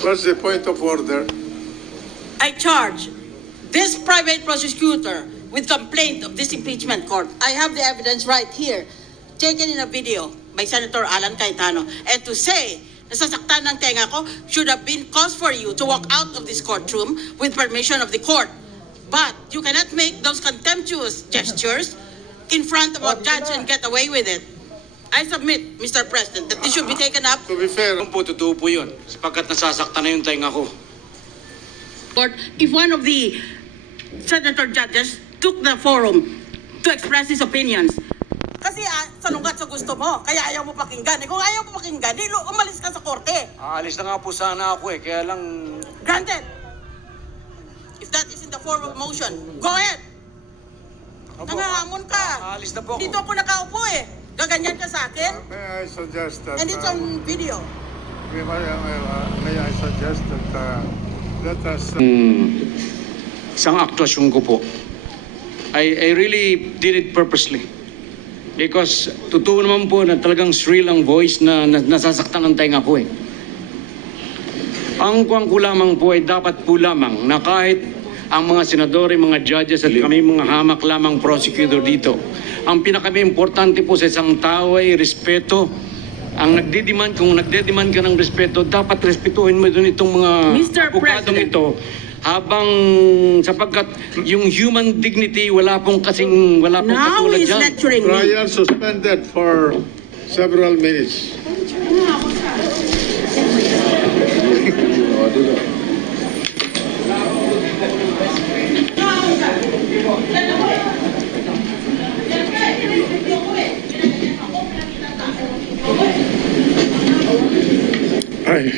What's the point of order? I charge this private prosecutor with complaint of this impeachment court. I have the evidence right here, taken in a video by Senator Alan Cayetano. And to say, nasasaktan ng tenga ko, should have been cause for you to walk out of this courtroom with permission of the court. But you cannot make those contemptuous gestures in front of a judge and get away with it. I submit, Mr. President, that this should be taken up. To be fair, Totoo po yun, sapagkat nasasaktan na yung tenga ko. Court, if one of the senator judges took the forum to express his opinions. Kasi salungat sa gusto mo, kaya ayaw mo pakinggan. Kung ayaw mo pakinggan, umalis ka sa korte. Aalis na nga po sana ako kaya lang... Granted. If that is in the form of motion, go ahead. Nangahamon ka. Aalis na po ako. Dito ako nakaupo eh. Gaganyan ka sa akin. may I suggest that... And it's on video. may I suggest that let us... Isang aktuasyon ko po. I really did it purposely. Because totoo naman po na talagang shrill ang voice na nasasaktan ang tenga ko eh. Ang kuwang ko lamang po ay dapat po lamang na kahit ang mga senadore, mga judges at kami mga hamak lamang prosecutor dito. Ang pinaka-importante po sa isang tao ay respeto. Ang nagdedemand, kung nagdedemand ka ng respeto, dapat respetuhin mo doon itong mga Mr. abogado President. ito. Habang sapagkat yung human dignity wala pong Now katulad he's dyan. lecturing me. Trial suspended for several minutes. Ay.